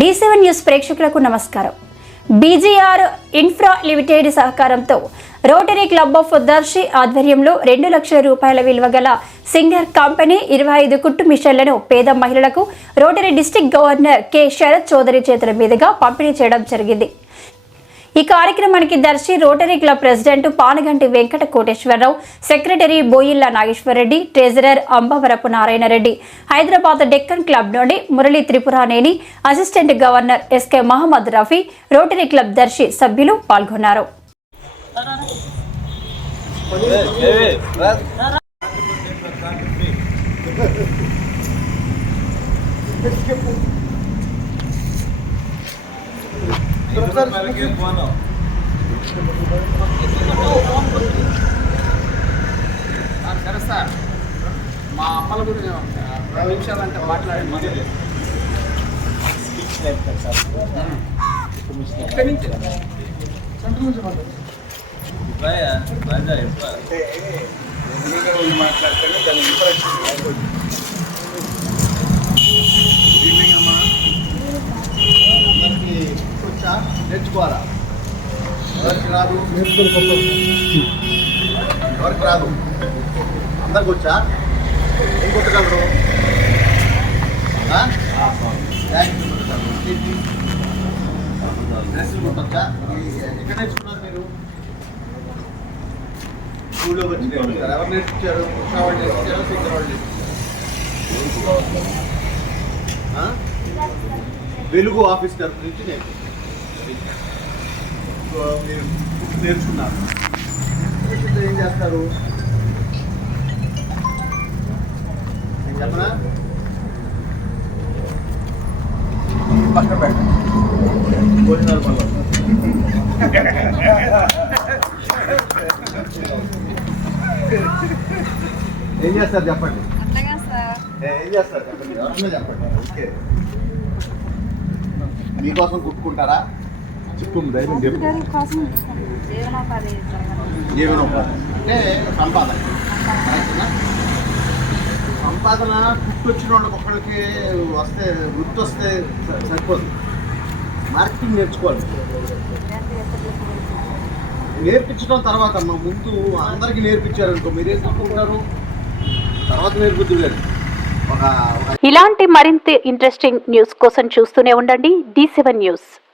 D seven news ప్రేక్షకులకు నమస్కారం. BGR infra limited సహకారంతో రోటరీ క్లబ్ ఆఫ్ దర్శి ఆధ్వర్యంలో రెండు లక్షల రూపాయల విలువ గల సింగర్ కంపెనీ ఇరవై ఐదు కుట్టు మిషన్లను పేద మహిళలకు rotary district governor K Sharath Chowdary చేతుల మీదుగా పంపిణీ చేయడం జరిగింది. ఈ కార్యక్రమానికి Darsi rotary club president Panaganti Venkata Koteswararao secretary Boilla Nageswarareddy treasurer Ambavarapu Narayanareddy Hyderabad Deccan club నుండి Murali Tripuraneni assistant governor S K Mohammed Rafi rotary club Darsi సభ్యులు పాల్గొన్నారు సార్ సరే సార్ మా అమ్మల గురించి రెండు నిమిషాలు అంటే మాట్లాడండి ఇక్కడి నుంచి ఇంప్రెషన్ వచ్చా నేర్చుకోవాలా ఎవరికి రాదు? ఎవరికి రాదు? అందరికి వచ్చా? ఏం కొట్టగలరు ఆ? థాంక్స్ కొట్టగలరు. ఇంకేంటి? డ్రెస్సులు కొట్టొచ్చా ఈ- ఎక్కడ నేర్చుకున్నారు మీరు? స్కూల్లో వచ్చి నేర్చుకుంటారు ఎవరు నేర్పించారు? ఉషా వాళ్ళు నేర్పించారు? శంకర్ వాళ్ళు నేర్పించారు ఆ? వెలుగు ఆఫీస్ తరఫు నుంచి నేను సో మీరు నేర్చుకున్నారు ఏం చేస్తారు నేను చెప్పనా పక్కన పెట్టండి భోజనాలు ఏం చేస్తారు చెప్పండి. ఏం చేస్తారు చెప్పండి? ఎవరన్నా చెప్పండి. ఓకే. మీకోసం కుట్టుకుంటారా? చెప్పు ధైర్యం చెప్పు జీవనోపాధి అంటే సంపాదన? సంపాదన. పుట్టొచ్చిన వాళ్ళకి ఒక్కడికి వస్తే వృత్తి వస్తే సరిపోదు. మార్కెటింగ్ నేర్చుకోవాలి. నేర్పించడం తర్వాత అమ్మ ముందు అందరికీ నేర్పించారనుకో మీరేం తప్పుకుంటారు తర్వాత నేర్పుద్దు ఇలాంటి మరింత ఇంట్రెస్టింగ్ న్యూస్ కోసం చూస్తూనే ఉండండి డి సెవెన్ న్యూస్.